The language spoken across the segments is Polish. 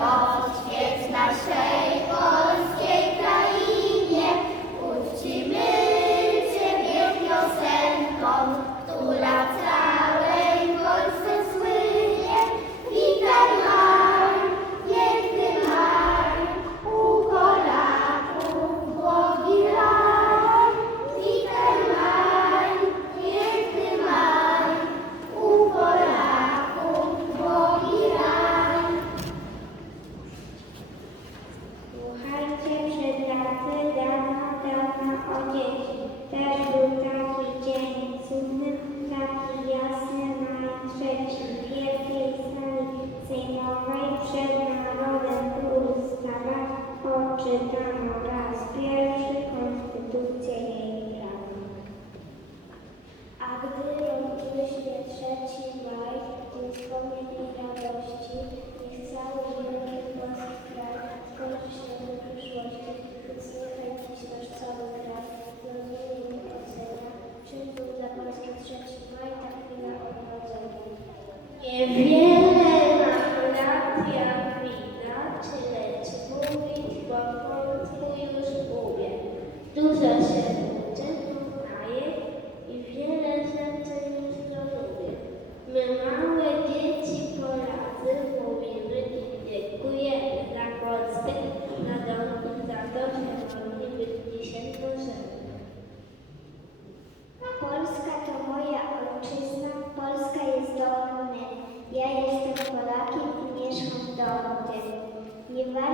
o świeć odczytano raz pierwszy konstytucję jej prawa. A gdy rodziły się trzeci maj, dzień wspomnień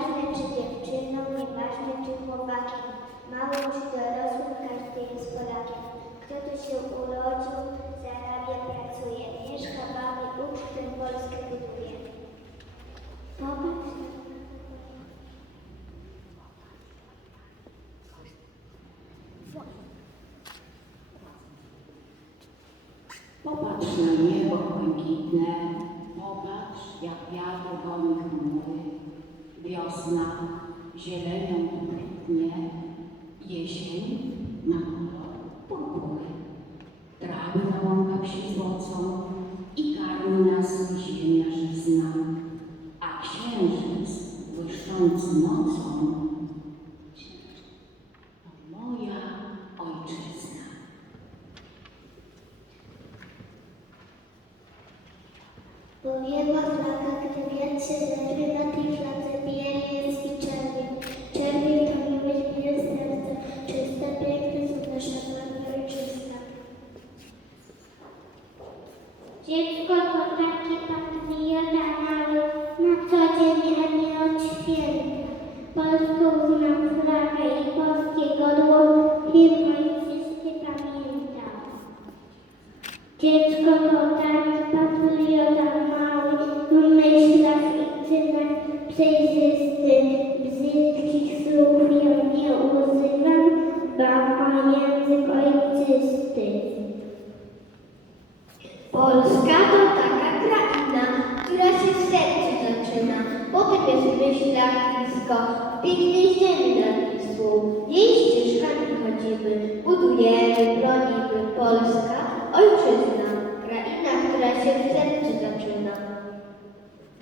Nieważne czy dziewczyną, nieważne czy chłopakiem, małym czy dorosłym, każdy jest Polakiem. Kto tu się urodził, zarabia, pracuje, mieszka, bawi, uczy, tę Polskę buduje. Popatrz Popatrz na niebo błękitne, popatrz jak wiatr goni chmury. Wiosna zielenią kwitnie, jesień ma kolor purpury. Trawy na łąkach się złocą i karmi nas ziemia żyzna, a księżyc błyszczący nocą to moja ojczyzna. Bo nieba flaga gniewiacie leży na tej Dziecko to taki patriota mały, na co dzień, a nie od święta. Polską znam flagę i polskie godło, firma ojczysty pamięta. Dziecko to taki patriota mały, w myślach i czynach przejrzysty. Brzydkich słów ja nie używam, jest w myślach blisko, w pięknej ziemi nad Wisłą. Jej ścieżkami chodzimy, budujemy, bronimy. Polska, ojczyzna, kraina, która się w sercu zaczyna.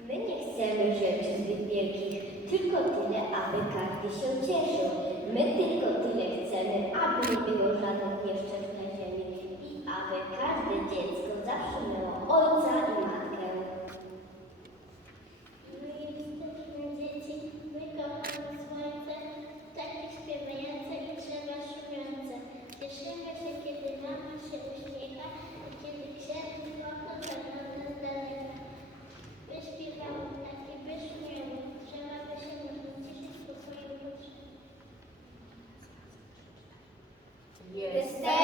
My nie chcemy rzeczy zbyt wielkich, tylko tyle, aby każdy się cieszył. My tylko tyle chcemy, aby Yes. The